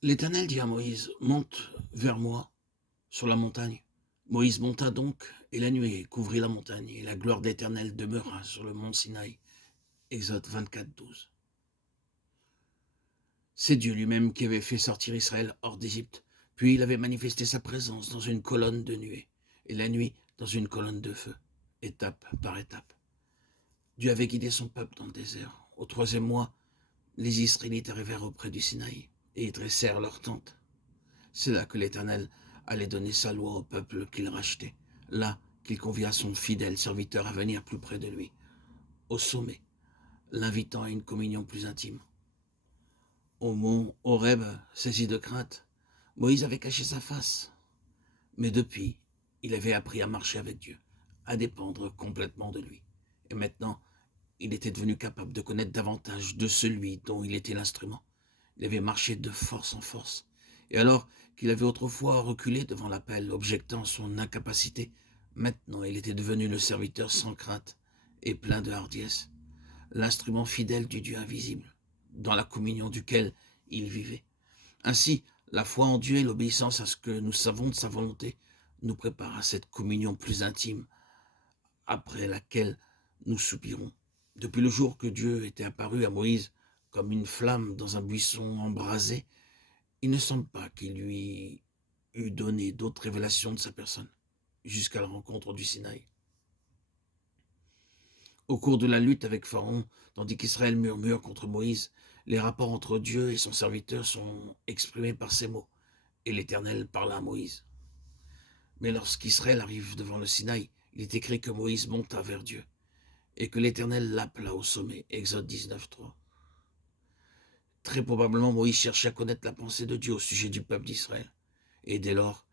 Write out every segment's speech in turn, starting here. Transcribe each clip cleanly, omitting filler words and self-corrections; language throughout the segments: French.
L'Éternel dit à Moïse: «Monte vers moi sur la montagne». Moïse monta donc, et la nuée couvrit la montagne, et la gloire de l'Éternel demeura sur le mont Sinaï. Exode 24, 12. C'est Dieu lui-même qui avait fait sortir Israël hors d'Égypte, puis il avait manifesté sa présence dans une colonne de nuée, et la nuit dans une colonne de feu, étape par étape. Dieu avait guidé son peuple dans le désert. Au 3e mois, les Israélites arrivèrent auprès du Sinaï, et y dressèrent leur tente. C'est là que l'Éternel allait donner sa loi au peuple qu'il rachetait, là qu'il convia son fidèle serviteur à venir plus près de lui, au sommet, l'invitant à une communion plus intime. Au mont Horeb, saisi de crainte, Moïse avait caché sa face, mais depuis, il avait appris à marcher avec Dieu, à dépendre complètement de lui. Et maintenant, il était devenu capable de connaître davantage de celui dont il était l'instrument. Il avait marché de force en force. Et alors qu'il avait autrefois reculé devant l'appel, objectant son incapacité, maintenant il était devenu le serviteur sans crainte et plein de hardiesse, l'instrument fidèle du Dieu invisible, dans la communion duquel il vivait. Ainsi, la foi en Dieu et l'obéissance à ce que nous savons de sa volonté nous préparent à cette communion plus intime, après laquelle nous soupirons. Depuis le jour que Dieu était apparu à Moïse comme une flamme dans un buisson embrasé, il ne semble pas qu'il lui eût donné d'autres révélations de sa personne, jusqu'à la rencontre du Sinaï. Au cours de la lutte avec Pharaon, tandis qu'Israël murmure contre Moïse, les rapports entre Dieu et son serviteur sont exprimés par ces mots, et l'Éternel parla à Moïse. Mais lorsqu'Israël arrive devant le Sinaï, il est écrit que Moïse monta vers Dieu, et que l'Éternel l'appela au sommet, Exode 19, 3. Très probablement, Moïse cherchait à connaître la pensée de Dieu au sujet du peuple d'Israël, et dès lors,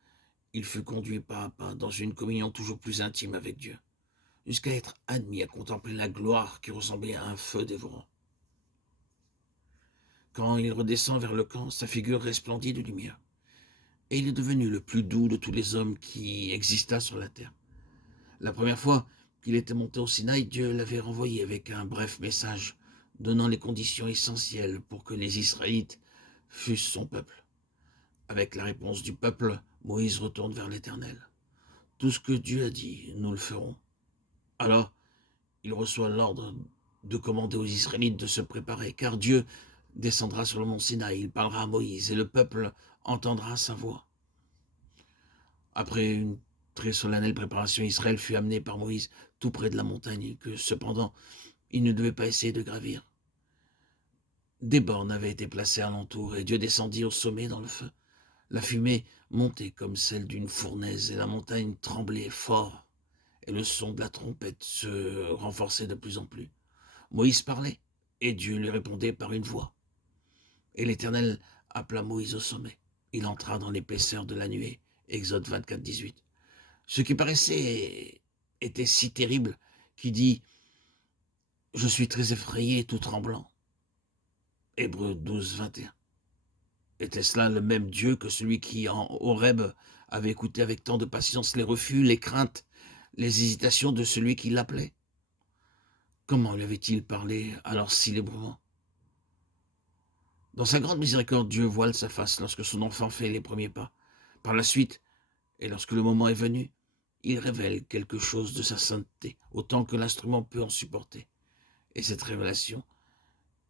il fut conduit pas à pas dans une communion toujours plus intime avec Dieu, jusqu'à être admis à contempler la gloire qui ressemblait à un feu dévorant. Quand il redescend vers le camp, sa figure resplendit de lumière, et il est devenu le plus doux de tous les hommes qui exista sur la terre. La première fois qu'il était monté au Sinaï, Dieu l'avait renvoyé avec un bref message, donnant les conditions essentielles pour que les Israélites fussent son peuple. Avec la réponse du peuple, Moïse retourne vers l'Éternel. Tout ce que Dieu a dit, nous le ferons. Alors, il reçoit l'ordre de commander aux Israélites de se préparer, car Dieu descendra sur le mont Sinaï, il parlera à Moïse, et le peuple entendra sa voix. Après une très solennelle préparation, Israël fut amené par Moïse tout près de la montagne, que cependant, il ne devait pas essayer de gravir. Des bornes avaient été placées alentour, et Dieu descendit au sommet dans le feu. La fumée montait comme celle d'une fournaise, et la montagne tremblait fort, et le son de la trompette se renforçait de plus en plus. Moïse parlait, et Dieu lui répondait par une voix. Et l'Éternel appela Moïse au sommet. Il entra dans l'épaisseur de la nuée. Exode 24, 18. Ce qui paraissait était si terrible qu'il dit « Je suis très effrayé et tout tremblant ». Hébreux 12, 21. Était-ce là le même Dieu que celui qui, en Horeb, avait écouté avec tant de patience les refus, les craintes, les hésitations de celui qui l'appelait? Comment lui avait-il parlé alors si librement? Dans sa grande miséricorde, Dieu voile sa face lorsque son enfant fait les premiers pas. Par la suite, et lorsque le moment est venu, il révèle quelque chose de sa sainteté, autant que l'instrument peut en supporter. Et cette révélation,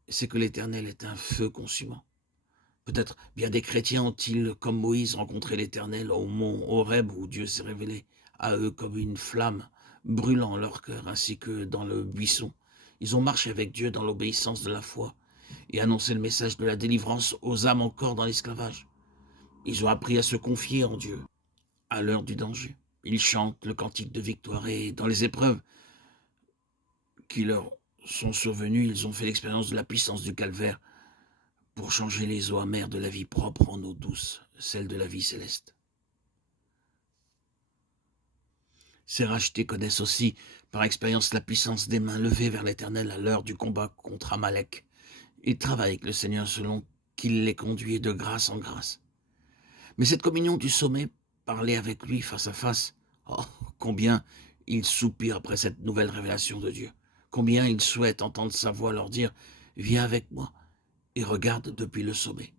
c'est que l'Éternel est un feu consumant. Peut-être bien des chrétiens ont-ils, comme Moïse, rencontré l'Éternel au mont Horeb, où Dieu s'est révélé à eux comme une flamme, brûlant leur cœur, ainsi que dans le buisson. Ils ont marché avec Dieu dans l'obéissance de la foi et annoncé le message de la délivrance aux âmes encore dans l'esclavage. Ils ont appris à se confier en Dieu à l'heure du danger. Ils chantent le cantique de victoire et dans les épreuves qui leur sont survenues, ils ont fait l'expérience de la puissance du calvaire pour changer les eaux amères de la vie propre en eau douce, celle de la vie céleste. Ces rachetés connaissent aussi par expérience la puissance des mains levées vers l'Éternel à l'heure du combat contre Amalek. Ils travaillent avec le Seigneur selon qu'il les conduit de grâce en grâce. Mais cette communion du sommet, parler avec lui face à face, oh, combien ils soupirent après cette nouvelle révélation de Dieu. Combien ils souhaitent entendre sa voix leur dire « Viens avec moi et regarde depuis le sommet ».